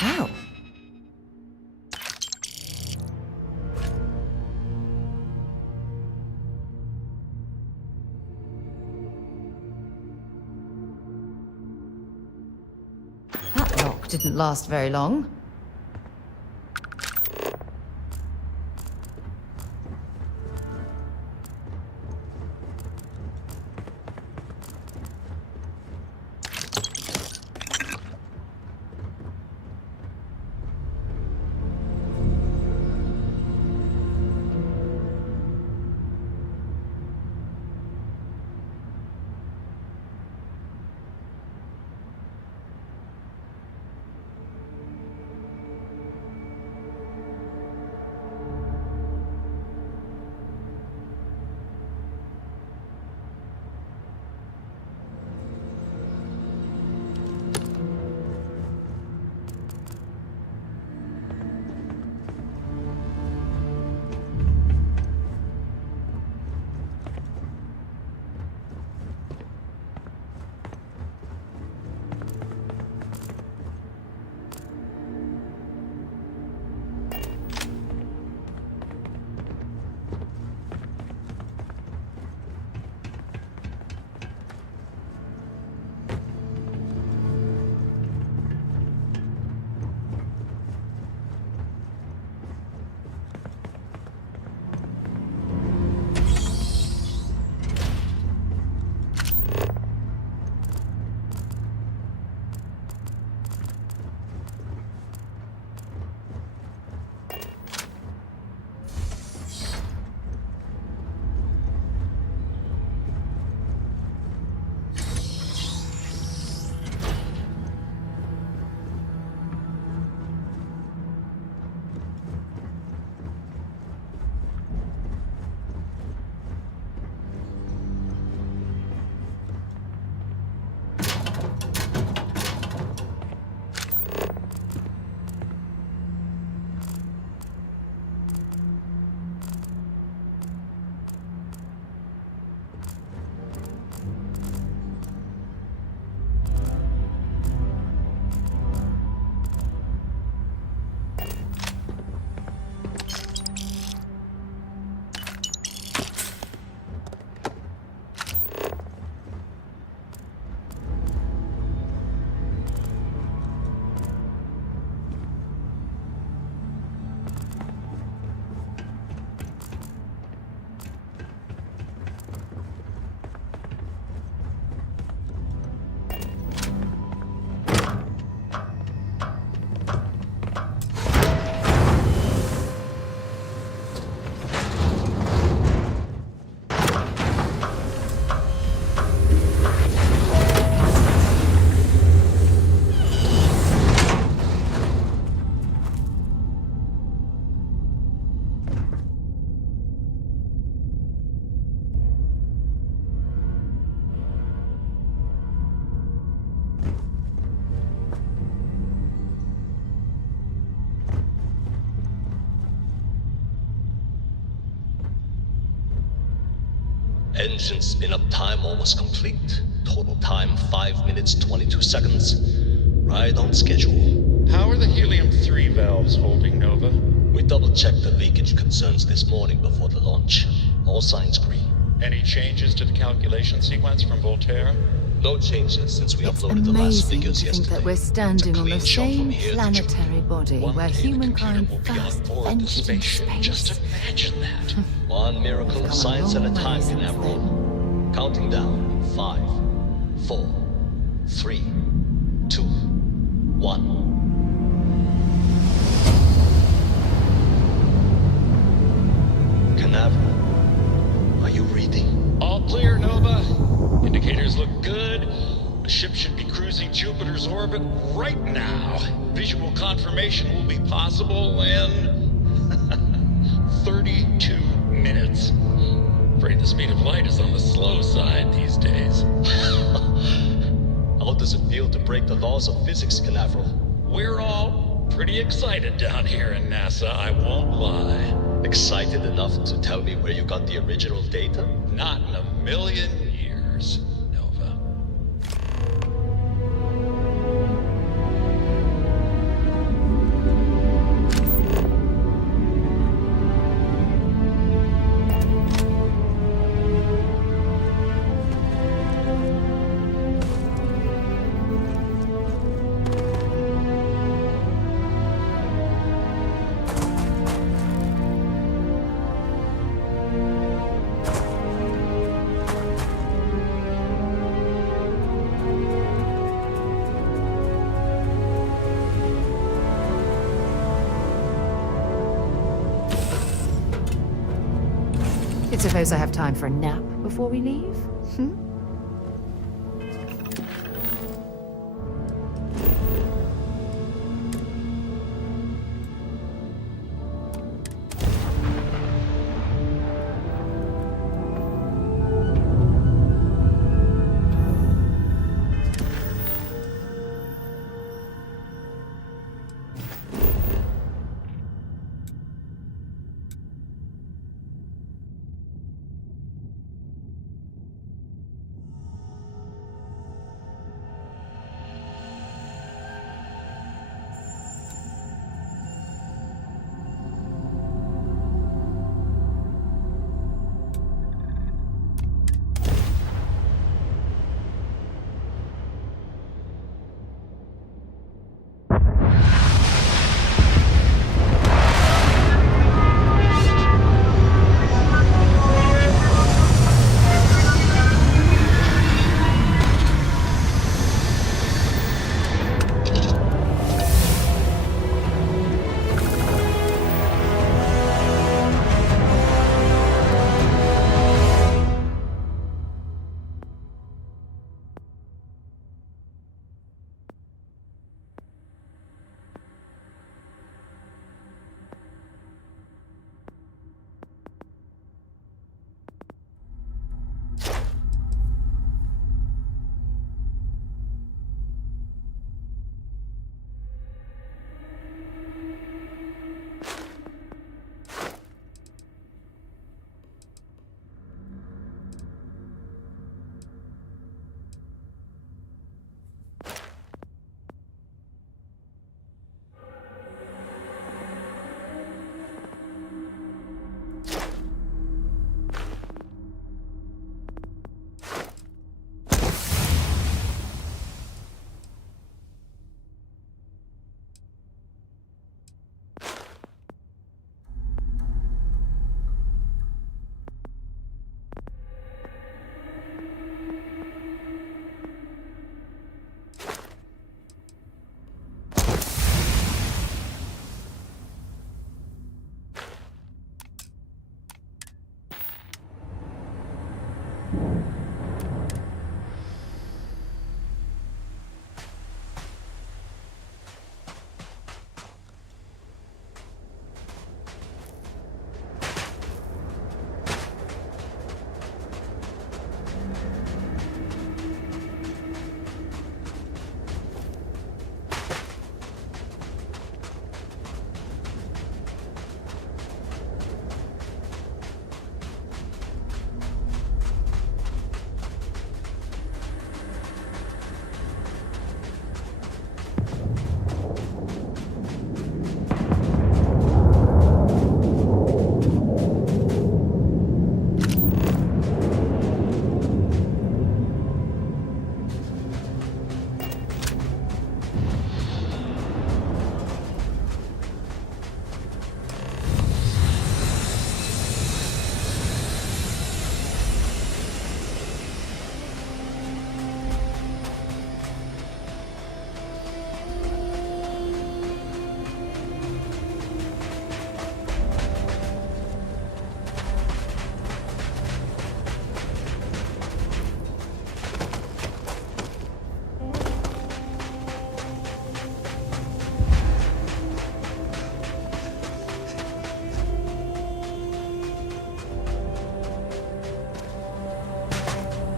Oh. That lock didn't last very long. Engine spin-up time almost complete. Total time 5 minutes 22 seconds. Right on schedule. How are the helium-3 valves holding, Nova? We double-checked the leakage concerns this morning before the launch. All signs green. Any changes to the calculation sequence from Voltaire? No changes since we It's uploaded the last amazing figures to think yesterday. that we're standing It's a on the clean shot from same here to planetary Jupiter. body One where day the computer humankind will be on first board the ventured into spaceship. space. Just imagine that. One miracle of Come a science at a long way time, since Canaveral. then. Counting down. 5, 4, 3, 2, 1. Canaveral, are you reading? All clear, Nova. Indicators look good. The ship should be cruising Jupiter's orbit right now. Visual confirmation will be possible in 32 minutes. Afraid the speed of light is on the slow side these days. How does it feel to break the laws of physics, Canaveral? We're all pretty excited down here in NASA, I won't lie. Excited enough to tell me where you got the original data? Not in a million years, Nova. suppose I have time for a nap before we leave? Hmm?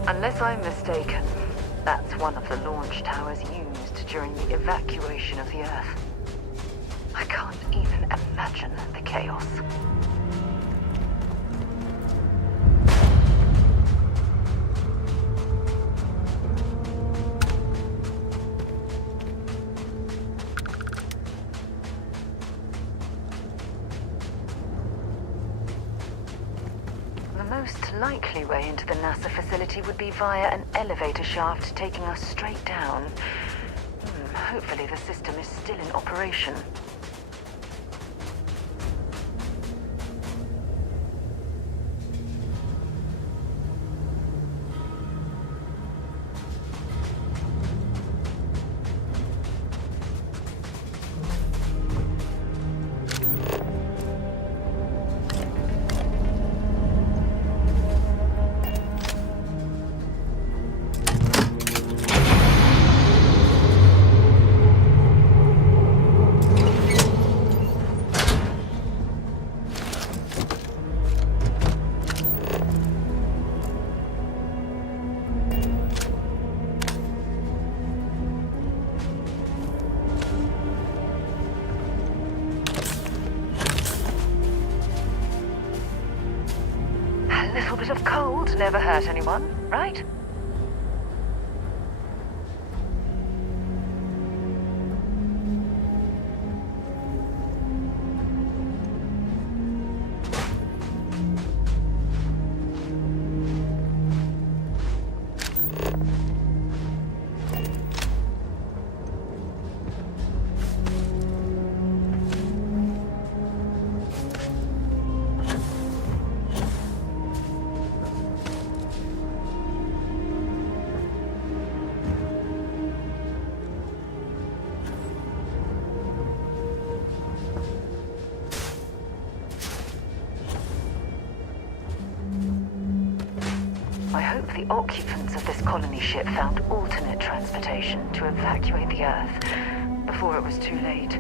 Unless I'm mistaken, that's one of the launch towers used during the evacuation of the Earth. I can't even imagine the chaos. The most likely way into the NASA facility would be via an elevator shaft taking us straight down. Hopefully the system is still in operation. Starfield never hurt anyone, right? I hope the occupants of this colony ship found alternate transportation to evacuate the Earth before it was too late.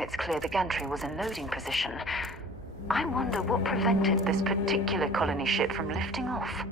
It's clear the gantry was in loading position. I wonder what prevented this particular colony ship from lifting off.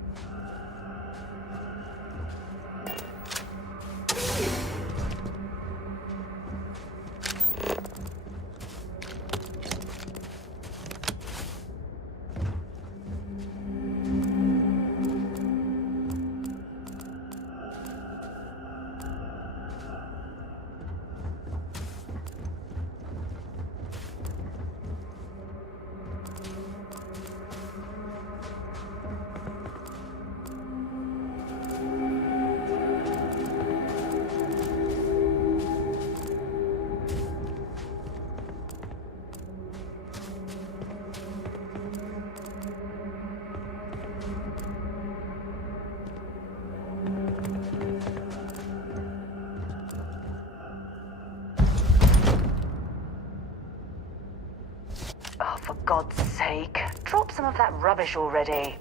Oh, for God's sake, drop some of that rubbish already.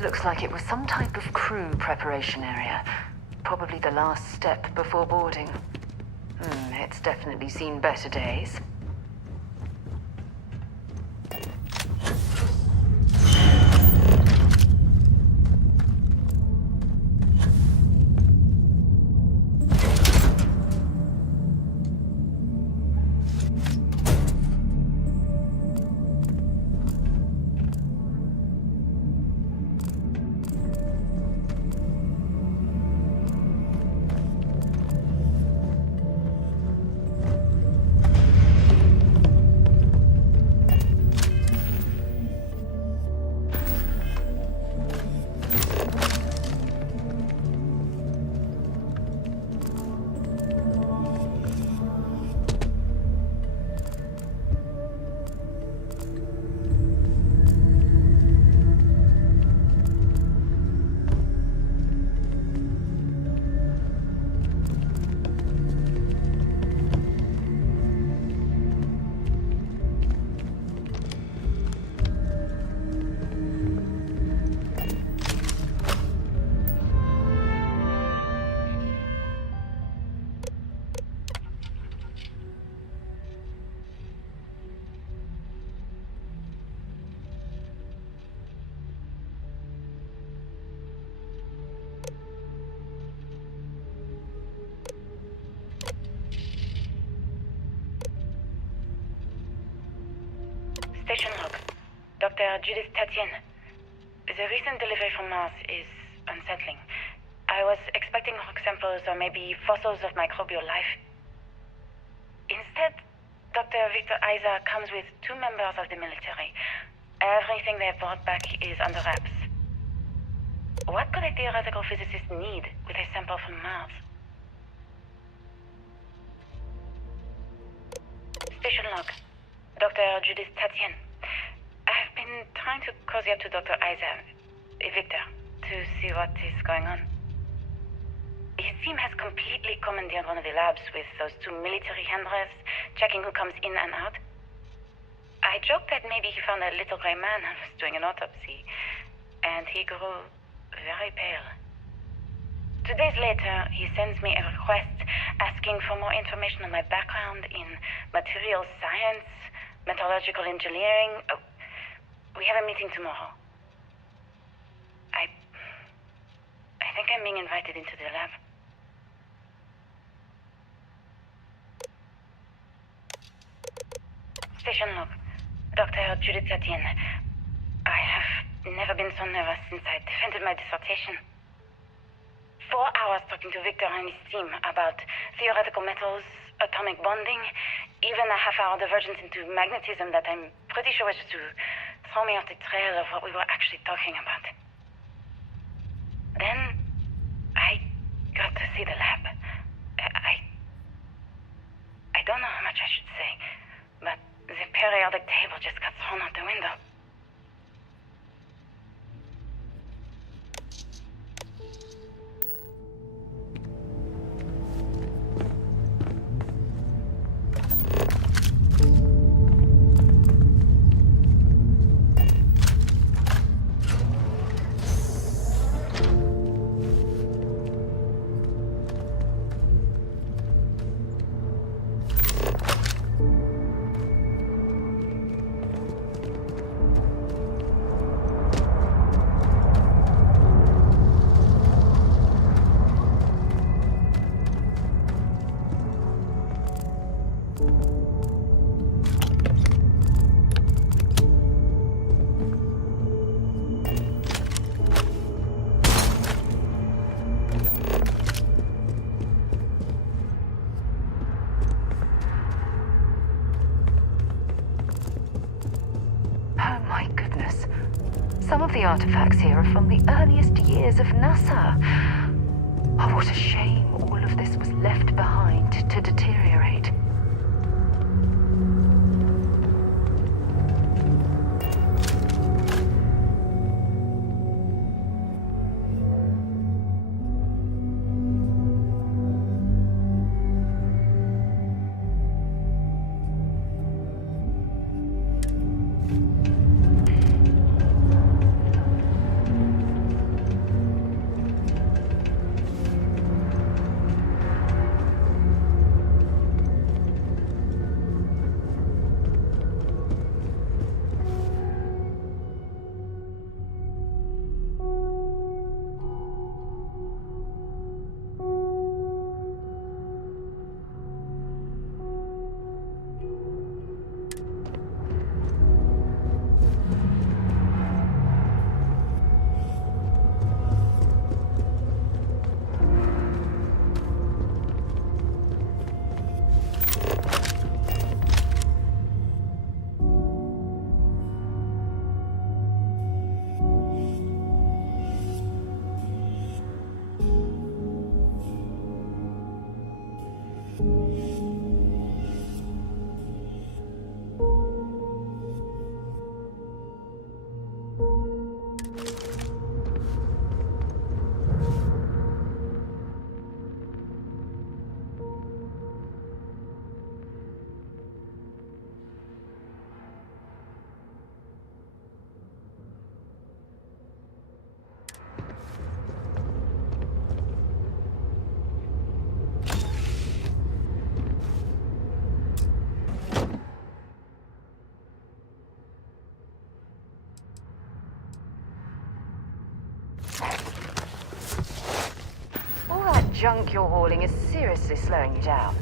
looks like it was some type of crew preparation area. Probably the last step before boarding. It's definitely seen better days. Station log. Dr. Judith Tatian. The recent delivery from Mars is unsettling. I was expecting rock samples or maybe fossils of microbial life. Instead, Dr. Victor Isa comes with 2 members of the military. Everything they brought back is under wraps. What could a theoretical physicist need with a sample from Mars? Station log. Dr. Judith Tatian. I've been trying to cozy up to Dr. Isa, Victor, to see what is going on. His team has completely commandeered one of the labs with those 2 military handlers, checking who comes in and out. I joked that maybe he found a little gray man and was doing an autopsy, and he grew very pale. 2 days later, he sends me a request asking for more information on my background in materials science, metallurgical engineering. Oh, we have a meeting tomorrow. I think I'm being invited into the lab. Station log. Dr. Judith Tatian. I have never been so nervous since I defended my dissertation. 4 hours talking to Victor and his team about theoretical metals, atomic bonding, even a half-hour divergence into magnetism that I'm pretty sure was just to throw me off the trail of what we were actually talking about. Then, I got to see the lab. I don't know how much I should say, but the periodic table just got thrown out the window. Some of the artifacts here are from the earliest years of NASA. Oh, what a shame all of this was left behind to deteriorate. junk you're hauling is seriously slowing you down.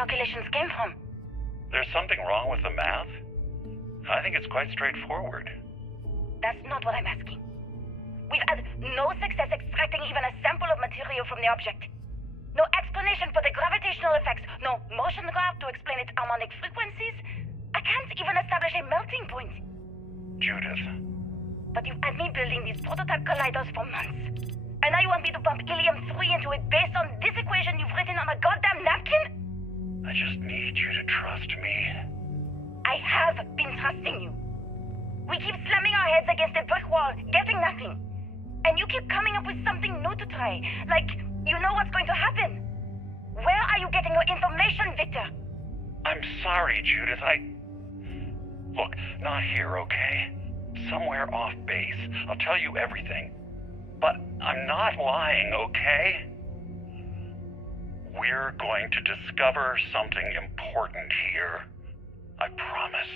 calculations came from. There's something wrong with the math? I think it's quite straightforward. That's not what I'm asking. We've had no success extracting even a sample of material from the object. No explanation for the gravitational effects, no motion graph to explain its harmonic frequencies. I can't even establish a melting point. Judith. But you've had me building these prototype colliders for months. And now you want me to pump helium-3 into it based on this equation you've written on a goddamn napkin? I just need you to trust me. I have been trusting you. We keep slamming our heads against a brick wall, getting nothing. And you keep coming up with something new to try. Like, you know what's going to happen. Where are you getting your information, Victor? I'm sorry, Judith. Look, not here, okay? Somewhere off base. I'll tell you everything. But I'm not lying, okay? We're going to discover something important here. I promise.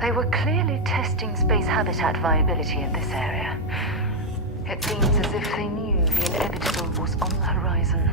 They were clearly testing space habitat viability in this area. It seems as if they knew the inevitable was on the horizon.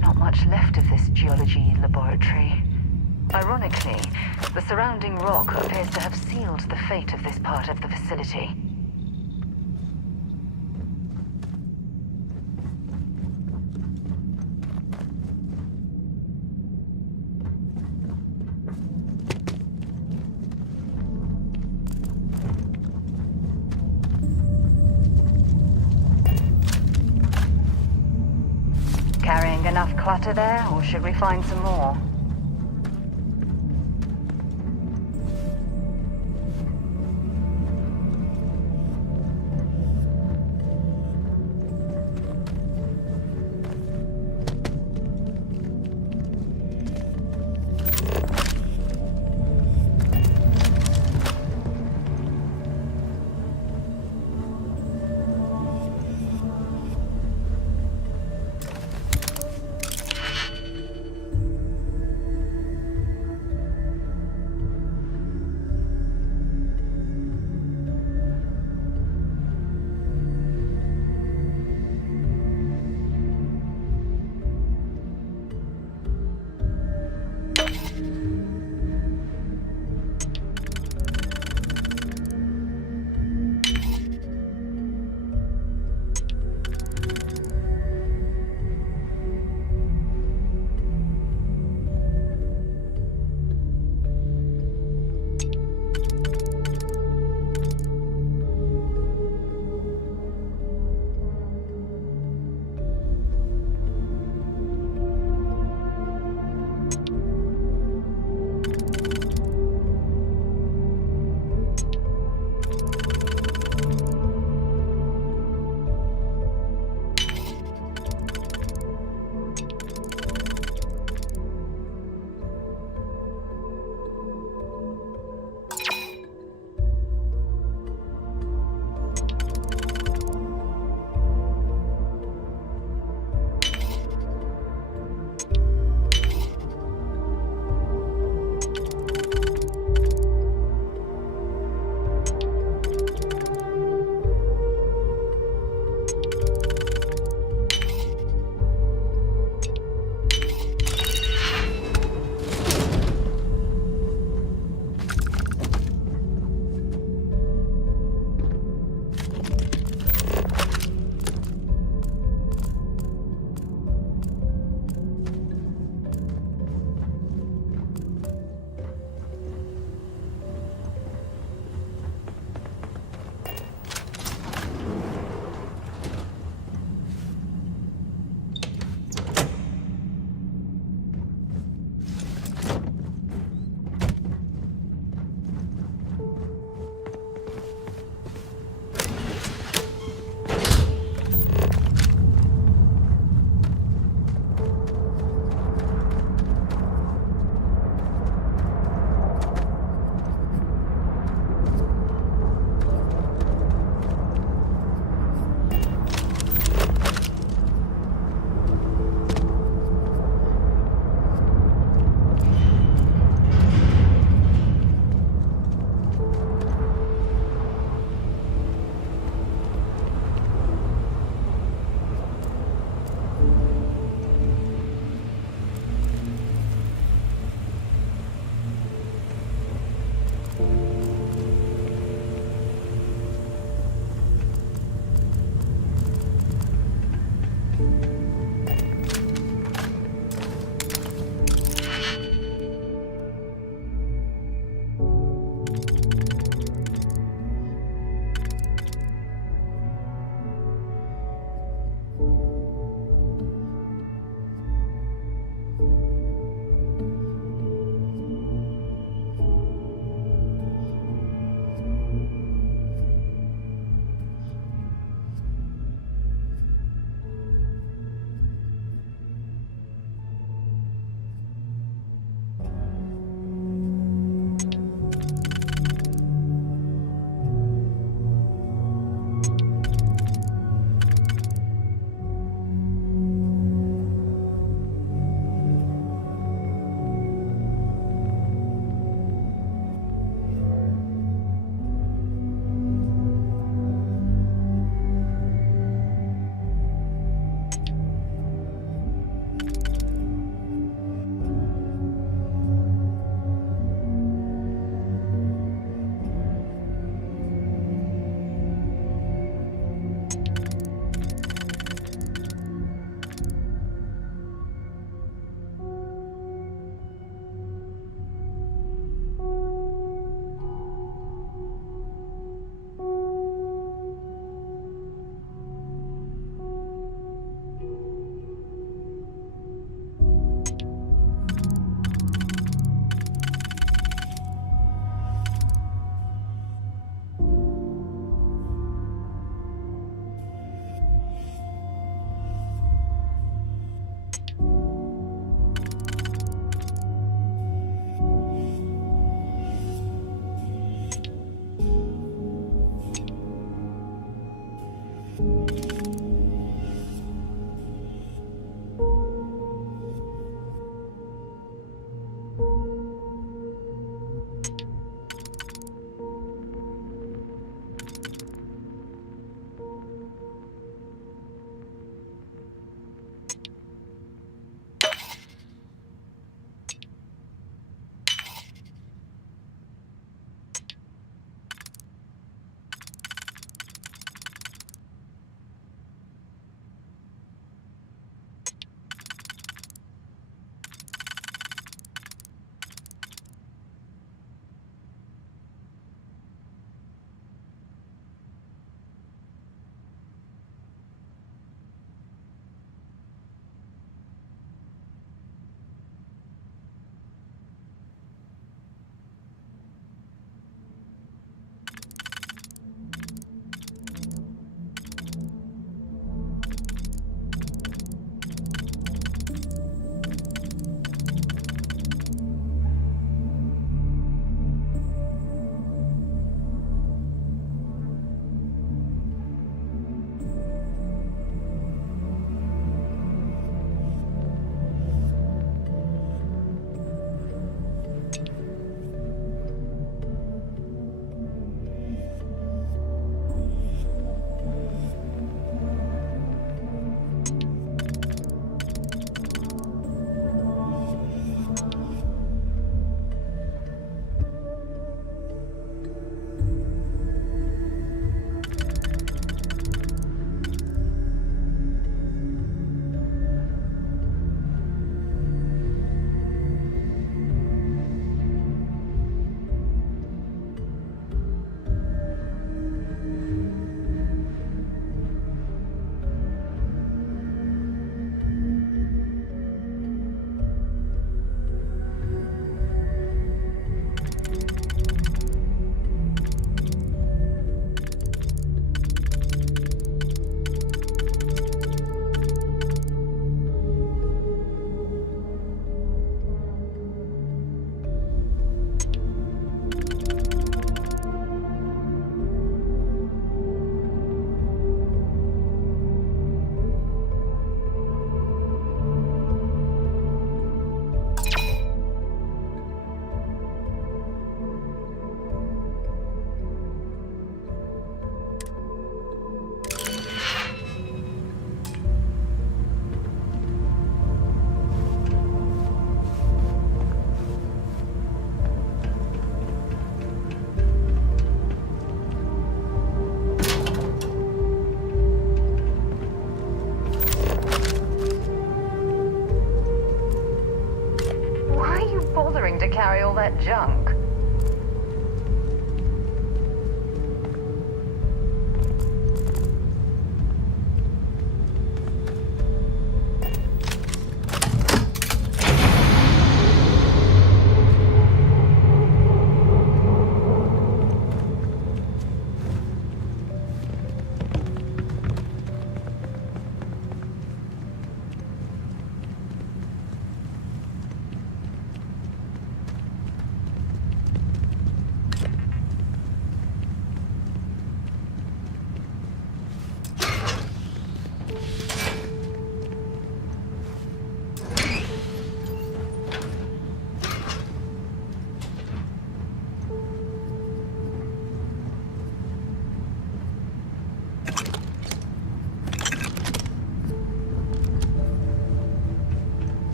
Not much left of this geology laboratory. Ironically, the surrounding rock appears to have sealed the fate of this part of the facility. Carrying enough clutter there, or should we find some more? carry all that junk?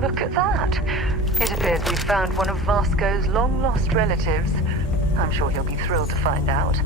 Look at that. It appears we've found one of Vasco's long-lost relatives. I'm sure he'll be thrilled to find out.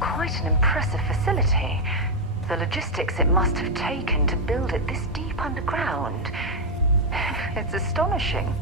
Quite an impressive facility. The logistics it must have taken to build it this deep underground. It's astonishing.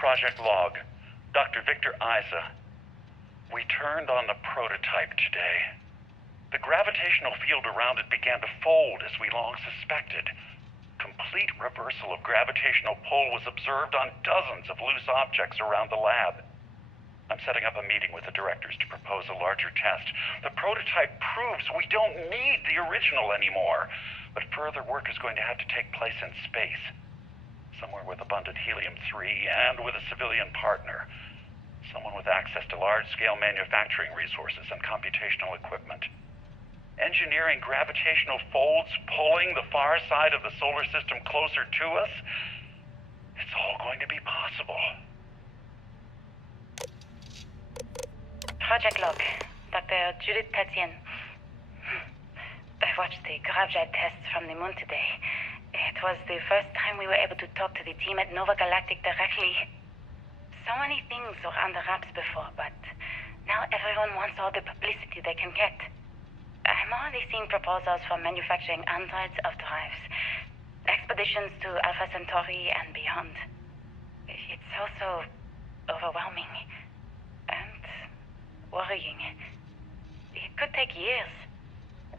Project Log. Dr. Victor Isa. We turned on the prototype today. The gravitational field around it began to fold as we long suspected. Complete reversal of gravitational pull was observed on dozens of loose objects around the lab. I'm setting up a meeting with the directors to propose a larger test. The prototype proves we don't need the original anymore, but further work is going to have to take place in space. Somewhere with abundant helium-3 and with a civilian partner. Someone with access to large-scale manufacturing resources and computational equipment. Engineering gravitational folds pulling the far side of the solar system closer to us, it's all going to be possible. Project Log, Dr. Judith Tatien. I watched the gravjet tests from the moon today. It was the first time we were able to talk to the team at Nova Galactic directly. So many things were under wraps before, but now everyone wants all the publicity they can get. I'm already seeing proposals for manufacturing hundreds of drives, expeditions to Alpha Centauri and beyond. It's also overwhelming and worrying. It could take years,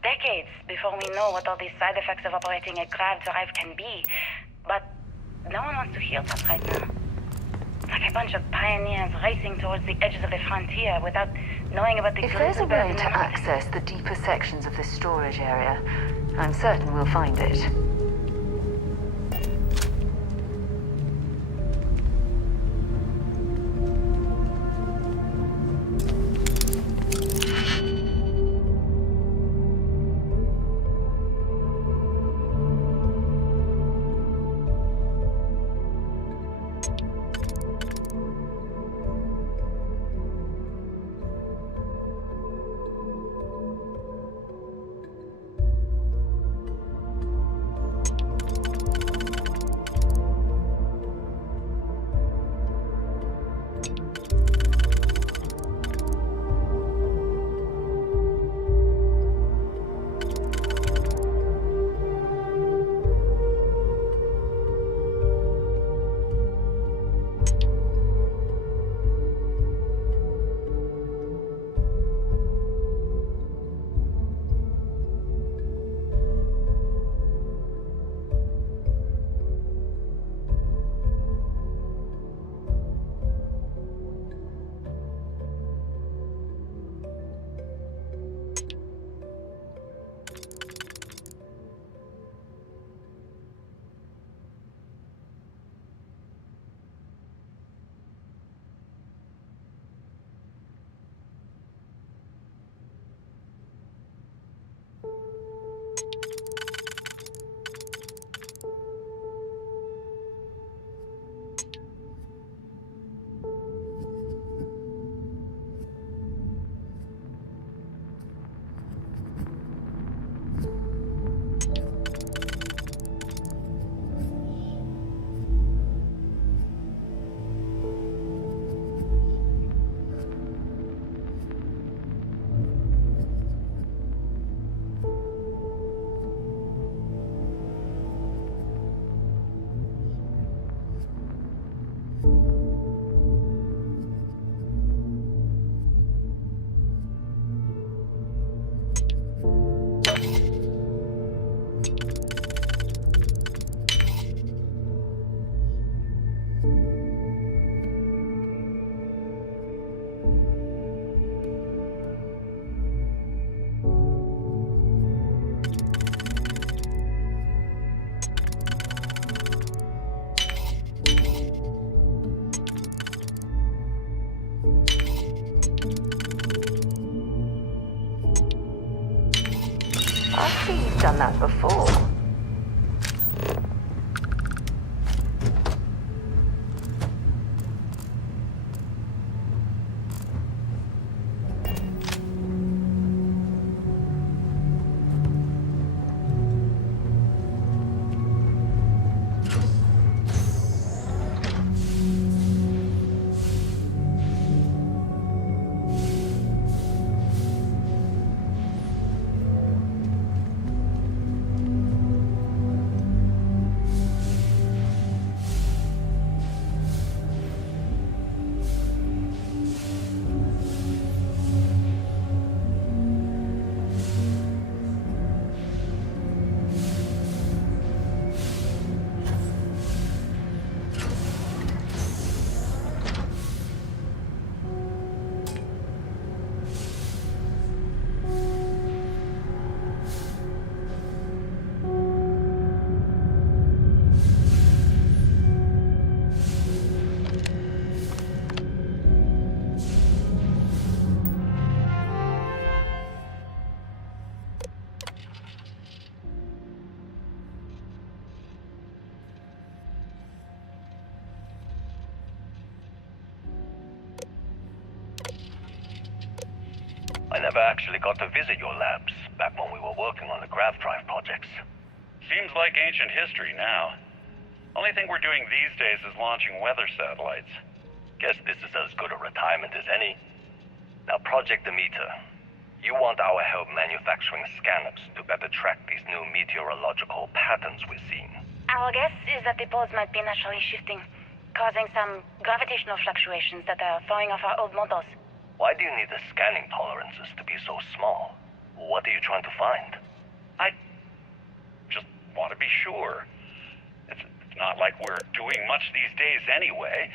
decades, before we know what all the side effects of operating a grav drive can be. But no one wants to hear that right now. Like a bunch of pioneers racing towards the edges of the frontier without knowing about the If there's a glimpses way in to the night. access the deeper sections of this storage area, I'm certain we'll find it. I see you've done that before. never actually got to visit your labs back when we were working on the grav drive projects. Seems like ancient history now. Only thing we're doing these days is launching weather satellites. Guess this is as good a retirement as any. Now, Project Demeter, you want our help manufacturing scanners to better track these new meteorological patterns we're seeing. Our guess is that the poles might be naturally shifting, causing some gravitational fluctuations that are throwing off our old models. Why do you need the scanning tolerances to be so small? What are you trying to find? I just want to be sure. It's not like we're doing much these days anyway.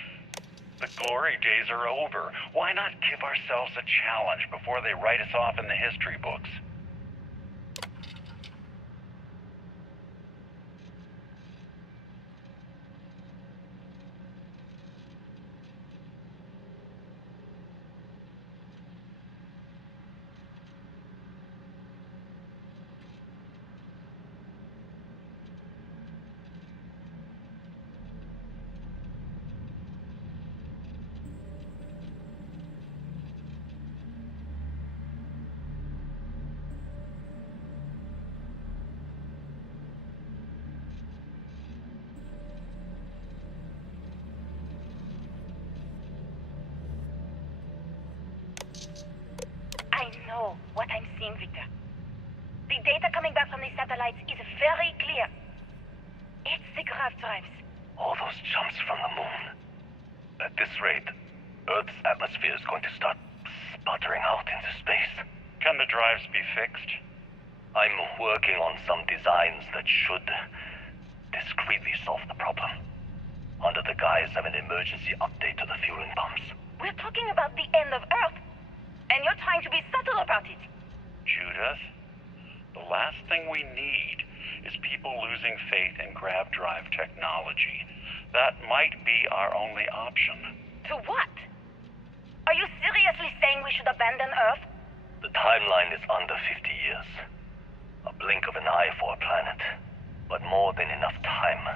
The glory days are over. Why not give ourselves a challenge before they write us off in the history books? I know what I'm seeing, Victor. The data coming back from the satellites is very clear. It's the grav drives. All those jumps from the moon. At this rate, Earth's atmosphere is going to start sputtering out into space. Can the drives be fixed? I'm working on some designs that should discreetly solve the problem, under the guise of an emergency update to the fueling pumps. We're talking about the end of Earth, and you're trying to be subtle about it. Judith, the last thing we need is people losing faith in grav drive technology. That might be our only option. To what? Are you seriously saying we should abandon Earth? The timeline is under 50 years. A blink of an eye for a planet, but more than enough time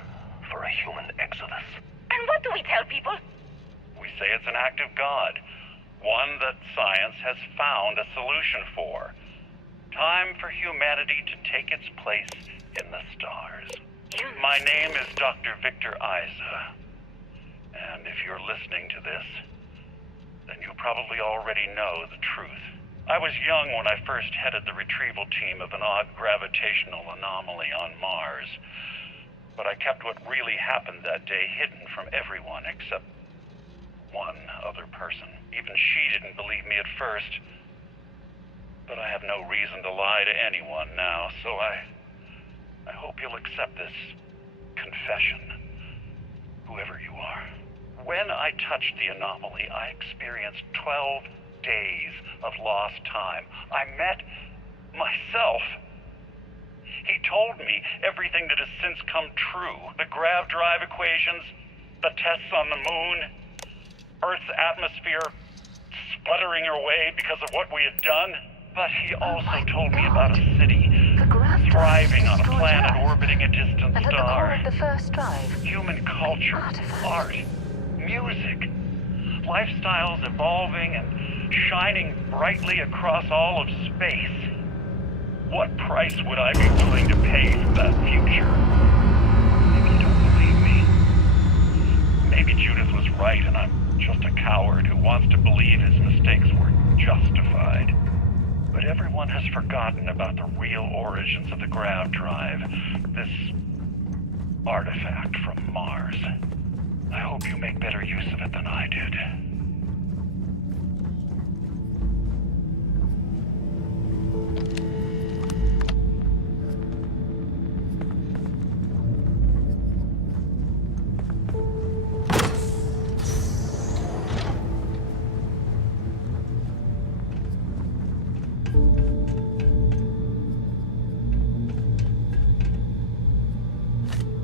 for a human exodus. And what do we tell people? We say it's an act of God, one that science has found a solution for. Time for humanity to take its place in the stars. My name is Dr. Victor Isa, and if you're listening to this, then you probably already know the truth. I was young when I first headed the retrieval team of an odd gravitational anomaly on Mars, but I kept what really happened that day hidden from everyone except one other person. Even she didn't believe me at first, but I have no reason to lie to anyone now, so I hope you'll accept this confession, whoever you are. When I touched the anomaly, I experienced 12 days of lost time. I met myself. He told me everything that has since come true. The grav drive equations, the tests on the moon, Earth's atmosphere sputtering away because of what we had done. But he also told me about a city thriving on a planet orbiting a distant And at the star. core of the first drive, Human culture, Artifacts. art, music, lifestyles evolving and shining brightly across all of space. What price would I be willing to pay for that future? Maybe you don't believe me. Maybe Judith was right and I'm just a coward who wants to believe his mistakes were justified. But everyone has forgotten about the real origins of the grav drive, this artifact from Mars. I hope you make better use of it than I did.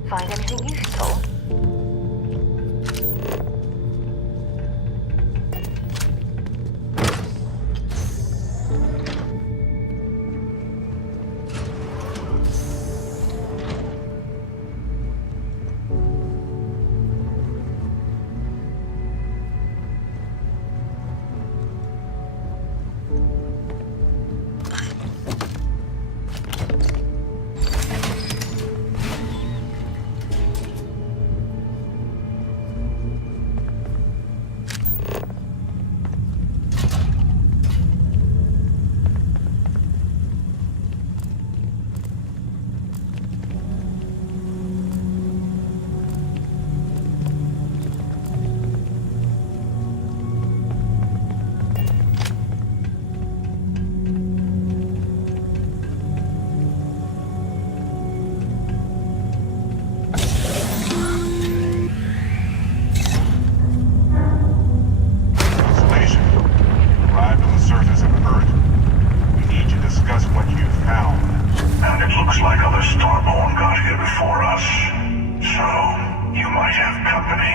find anything useful? I have company.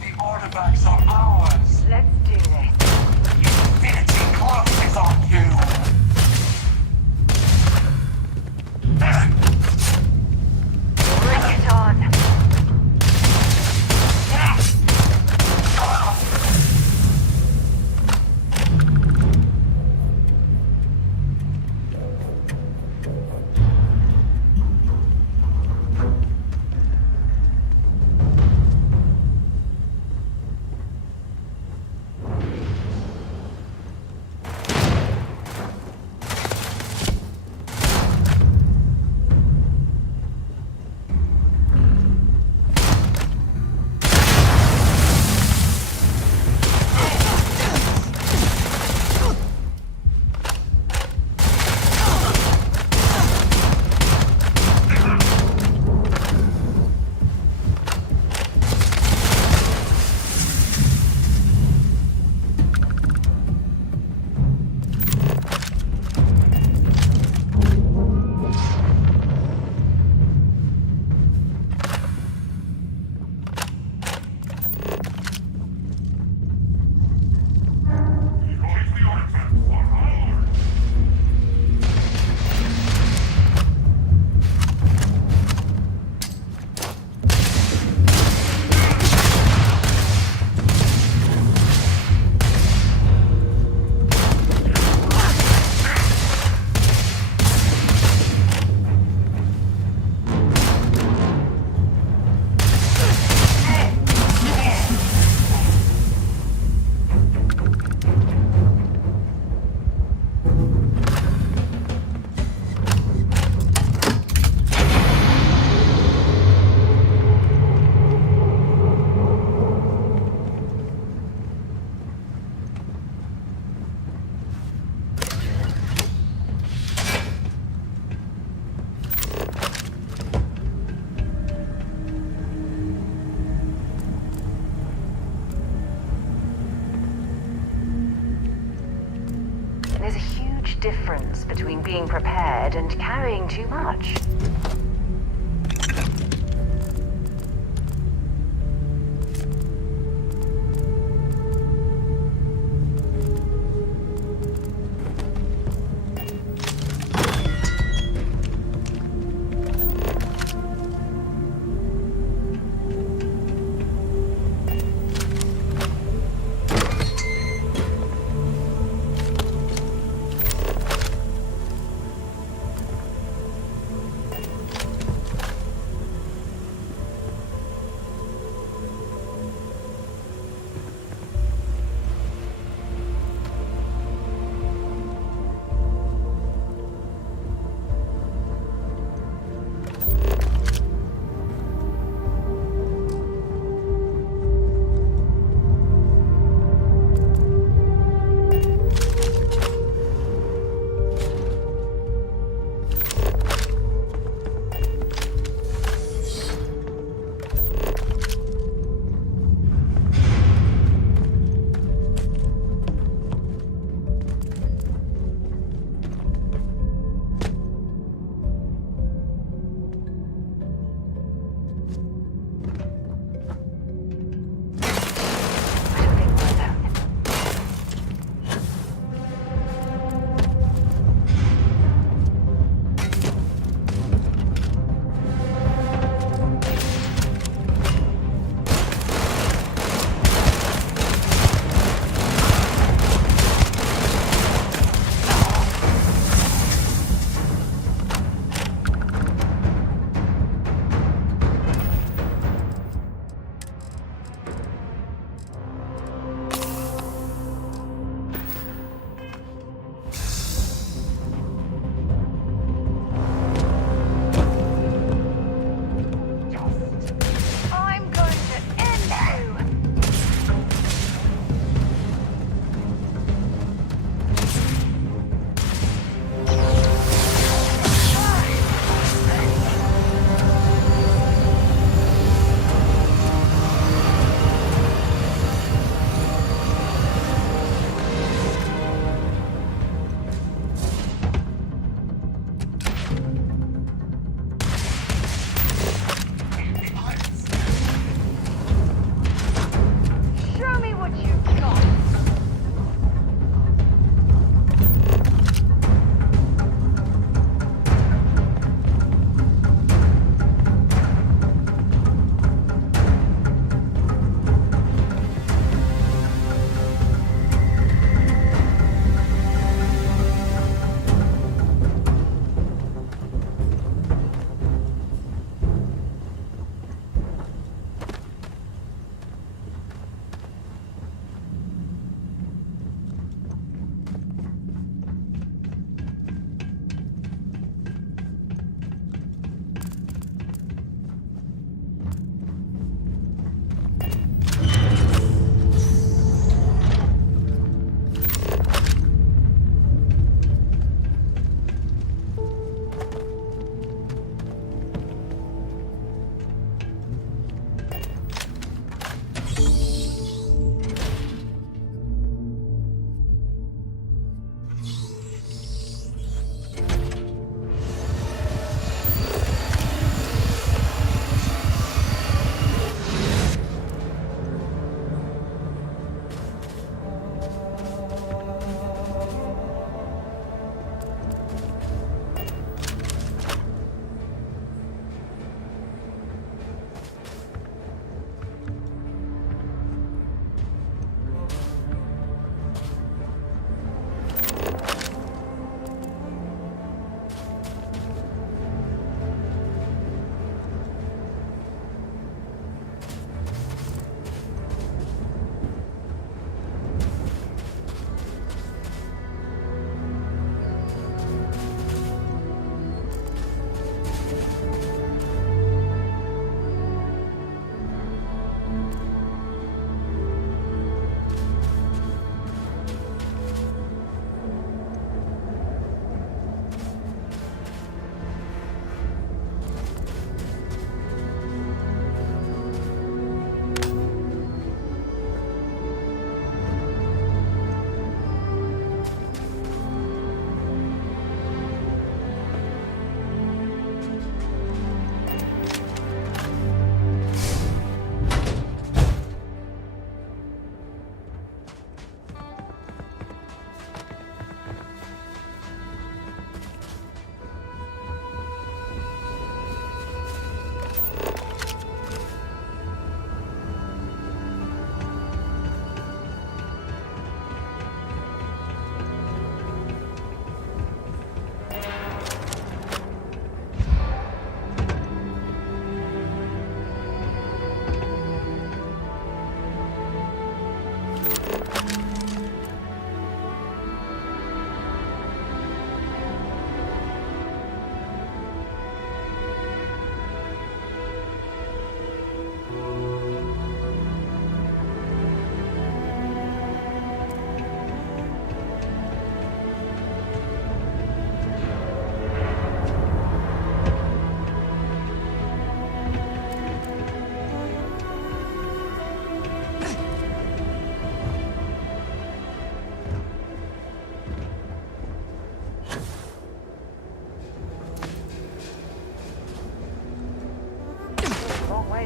The artifacts are ours. Let's do this. Infinity closes on you. Bring it on. There's a huge difference between being prepared and carrying too much.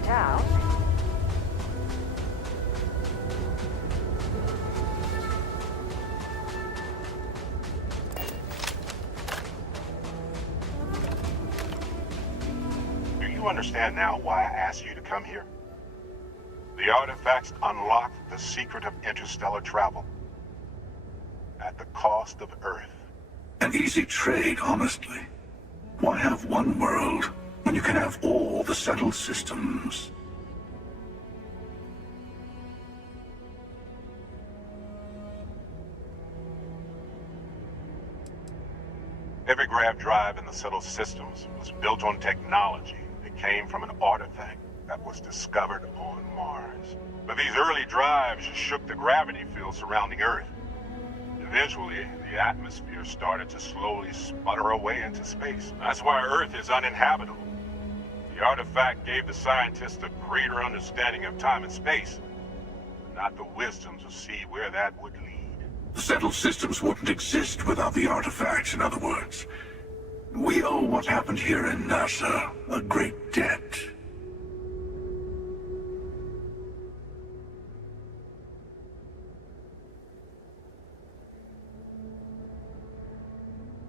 down. Do you understand now why I asked you to come here? The artifacts unlock the secret of interstellar travel. At the cost of Earth. An easy trade, honestly. Why have one world when you can have all the settled systems? Every grav drive in the settled systems was built on technology that came from an artifact that was discovered on Mars. But these early drives shook the gravity field surrounding Earth. Eventually, the atmosphere started to slowly sputter away into space. That's why Earth is uninhabitable. The artifact gave the scientists a greater understanding of time and space, but not the wisdom to see where that would lead. The settled systems wouldn't exist without the artifacts, in other words. We owe what happened here in NASA a great debt.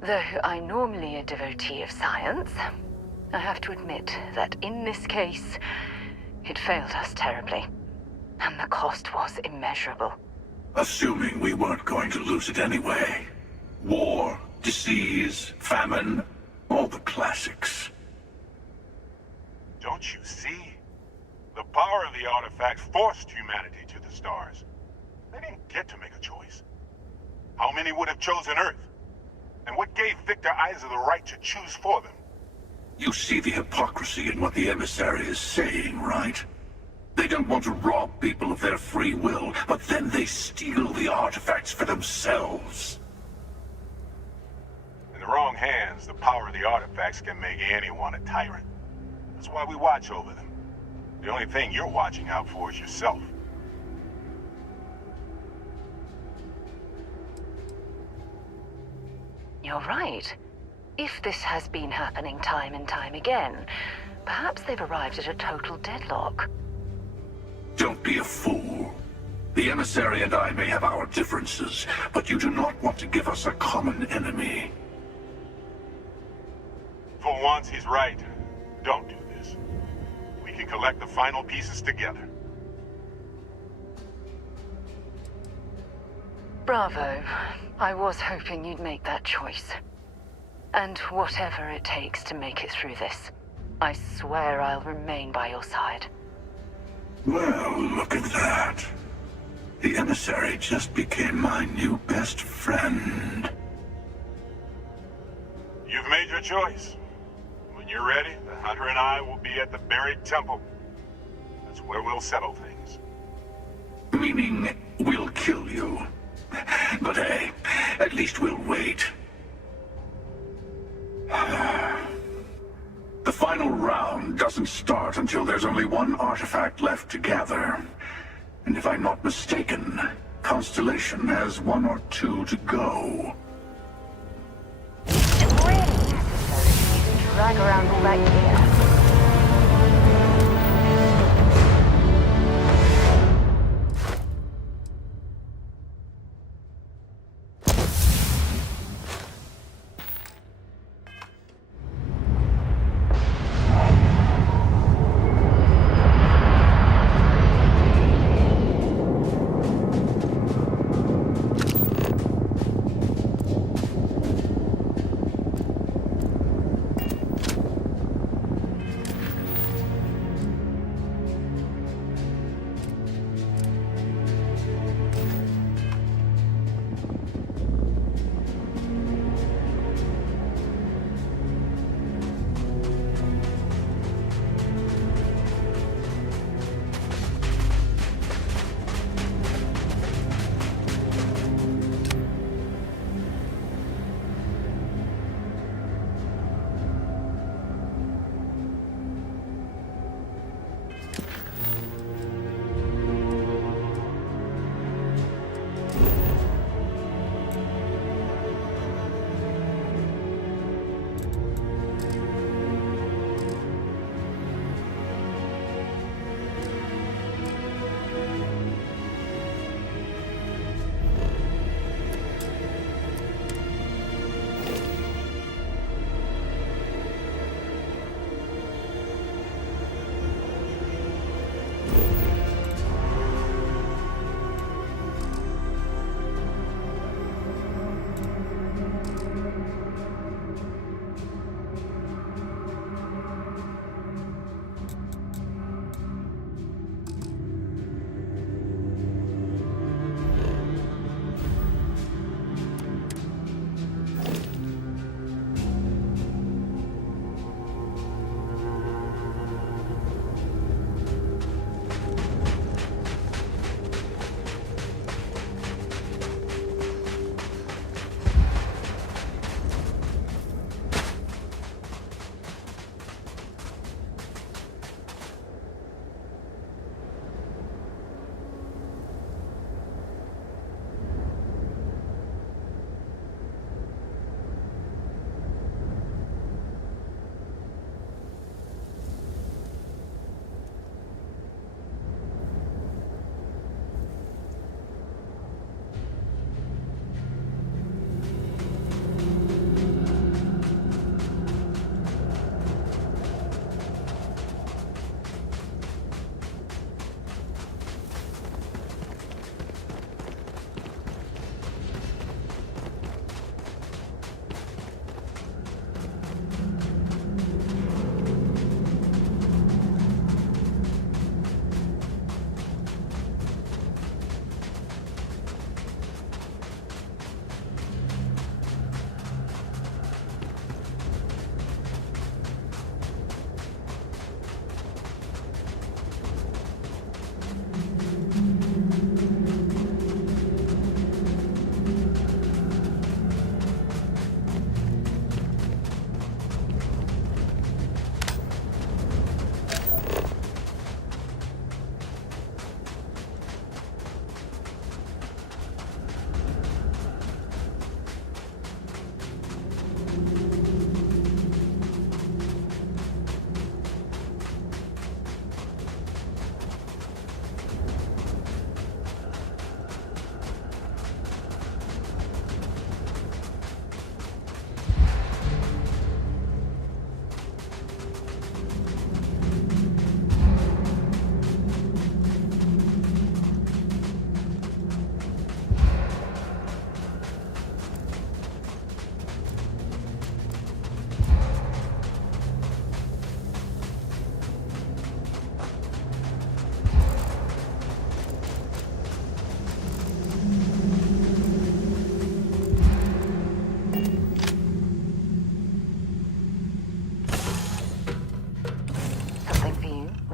Though I'm normally a devotee of science, I have to admit that in this case, it failed us terribly. And the cost was immeasurable. Assuming we weren't going to lose it anyway. War, disease, famine, all the classics. Don't you see? The power of the artifact forced humanity to the stars. They didn't get to make a choice. How many would have chosen Earth? And what gave Victor Isa the right to choose for them? You see the hypocrisy in what the emissary is saying, right? They don't want to rob people of their free will, but then they steal the artifacts for themselves. In the wrong hands, the power of the artifacts can make anyone a tyrant. That's why we watch over them. The only thing you're watching out for is yourself. You're right. If this has been happening time and time again, perhaps they've arrived at a total deadlock. Don't be a fool. The emissary and I may have our differences, but you do not want to give us a common enemy. For once, he's right. Don't do this. We can collect the final pieces together. Bravo. I was hoping you'd make that choice. And whatever it takes to make it through this, I swear I'll remain by your side. Well, look at that. The emissary just became my new best friend. You've made your choice. When you're ready, the Hunter and I will be at the buried temple. That's where we'll settle things. Meaning, we'll kill you. But hey, at least we'll wait. The final round doesn't start until there's only one artifact left to gather. And if I'm not mistaken, Constellation has one or two to go. Is it really necessary to drag around all that gear?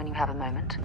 when you have a moment.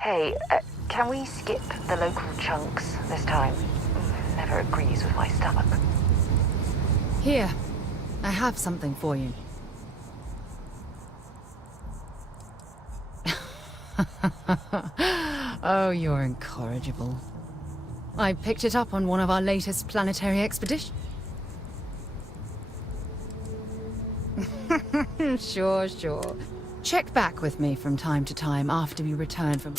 Hey, can we skip the local chunks this time? Never agrees with my stomach. Here, I have something for you. Oh, you're incorrigible. I picked it up on one of our latest planetary expeditions. Sure. Check back with me from time to time after we return from...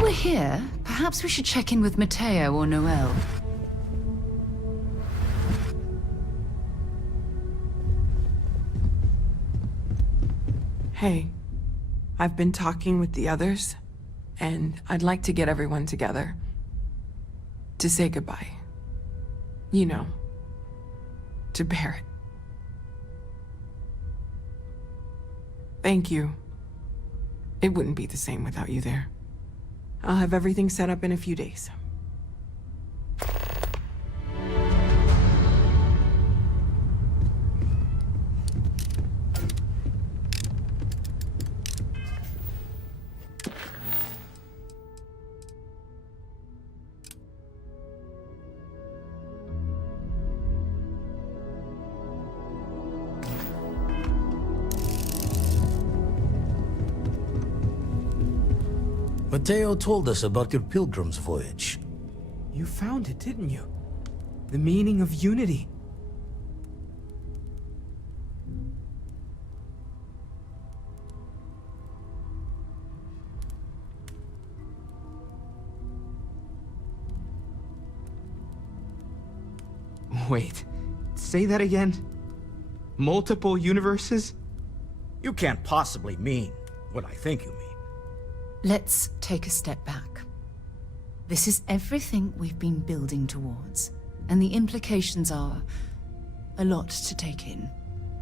We're here. Perhaps we should check in with Matteo or Noel. Hey, I've been talking with the others, and I'd like to get everyone together. To say goodbye. You know, to Barrett. Thank you. It wouldn't be the same without you there. I'll have everything set up in a few days. Matteo told us about your pilgrim's voyage. You found it, didn't you? The meaning of unity. Wait, say that again? Multiple universes? You can't possibly mean what I think you mean. Let's take a step back. This is everything we've been building towards, and the implications are a lot to take in.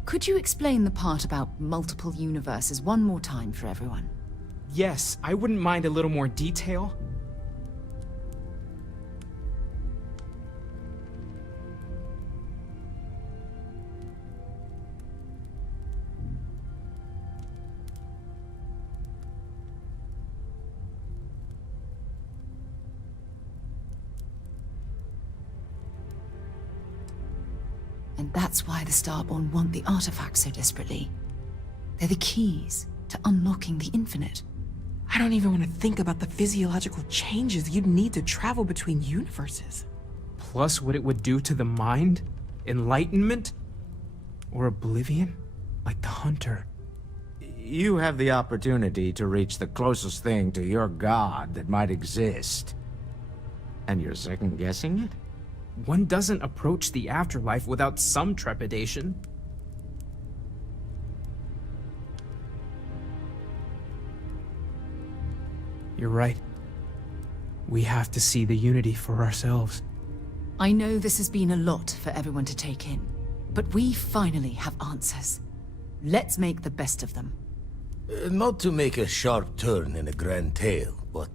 Could you explain the part about multiple universes one more time for everyone? Yes, I wouldn't mind a little more detail. And that's why the Starborn want the artifacts so desperately. They're the keys to unlocking the infinite. I don't even want to think about the physiological changes you'd need to travel between universes. Plus what it would do to the mind? Enlightenment? Or oblivion? Like the Hunter. You have the opportunity to reach the closest thing to your god that might exist. And you're second-guessing it? One doesn't approach the afterlife without some trepidation. You're right. We have to see the unity for ourselves. I know this has been a lot for everyone to take in, but we finally have answers. Let's make the best of them. Not to make a sharp turn in a grand tale, but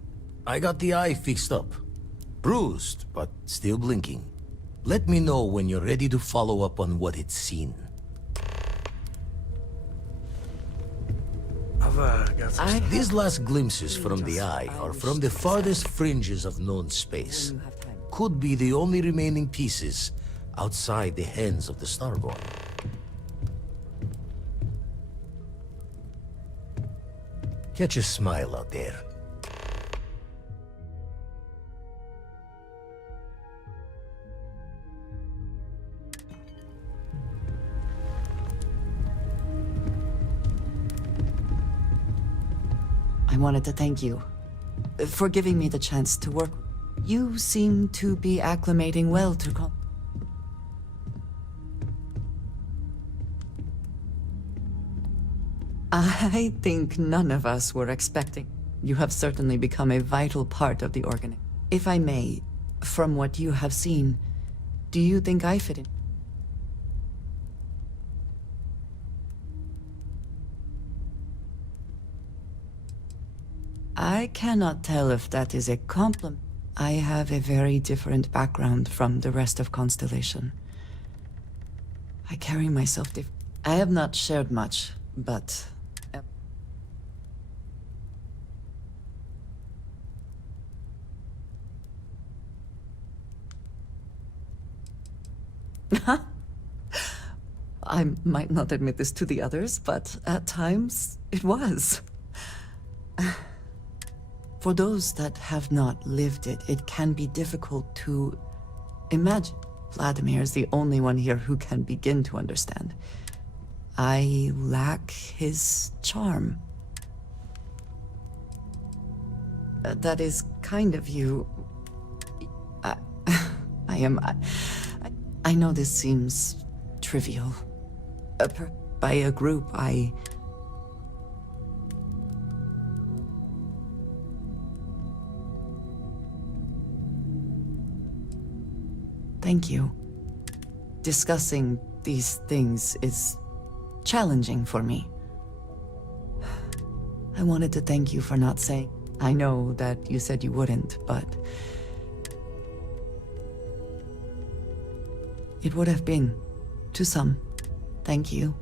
I got the eye fixed up. Bruised, but still blinking. Let me know when you're ready to follow up on what it's seen. These last glimpses from the eye are from the farthest fringes of known space. Could be the only remaining pieces outside the hands of the Starborn. Catch a smile out there. I wanted to thank you for giving me the chance to work. You seem to be acclimating well to I think none of us were expecting. You have certainly become a vital part of the organization. If I may, from what you have seen, do you think I fit in? I cannot tell if that is a compliment. I have a very different background from the rest of Constellation. I carry myself I have not shared much, but... I might not admit this to the others, but at times, it was. For those that have not lived it, it can be difficult to imagine. Vladimir is the only one here who can begin to understand. I lack his charm. That is kind of you. I know this seems trivial. By a group, Thank you. Discussing these things is challenging for me. I wanted to thank you for not saying. I know that you said you wouldn't, but... it would have been, to some. Thank you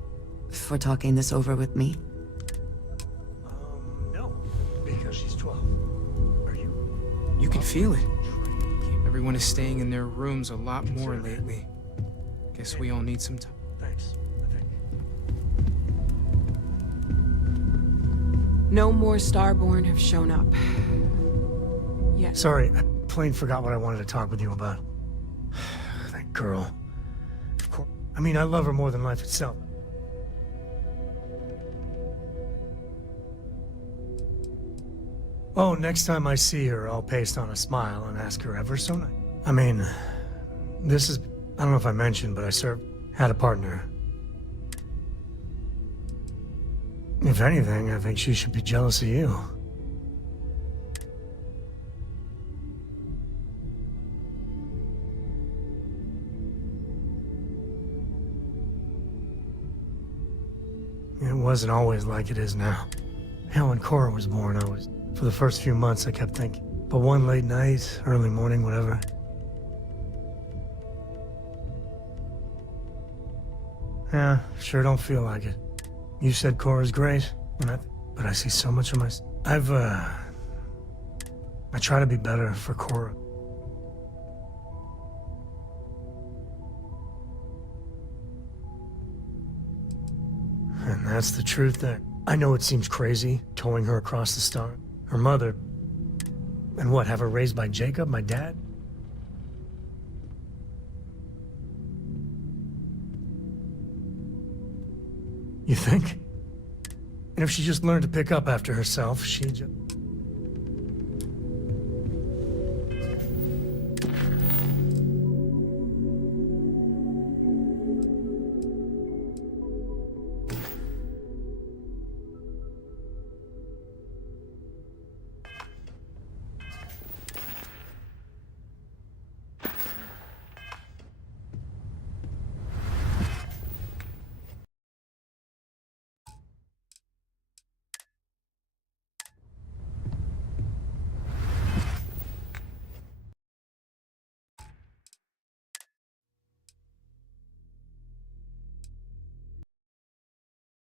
for talking this over with me. No, because she's 12. Are you? You can feel it. Everyone is staying in their rooms a lot more lately. Guess we all need some time. Thanks, I think. No more Starborn have shown up. Yet. Sorry, I plain forgot what I wanted to talk with you about. That girl. Of course. I mean, I love her more than life itself. Oh, next time I see her, I'll paste on a smile and ask her ever so nice. I mean, this is... I don't know if I mentioned, but I had a partner. If anything, I think she should be jealous of you. It wasn't always like it is now. Hell, when Cora was born, for the first few months, I kept thinking. But one late night, early morning, whatever. Yeah, sure don't feel like it. You said Cora's great, but I see so much of I try to be better for Cora. And that's the truth there. I know it seems crazy, towing her across the star. Her mother... And what, have her raised by Jacob, my dad? You think? And if she just learned to pick up after herself, she'd just...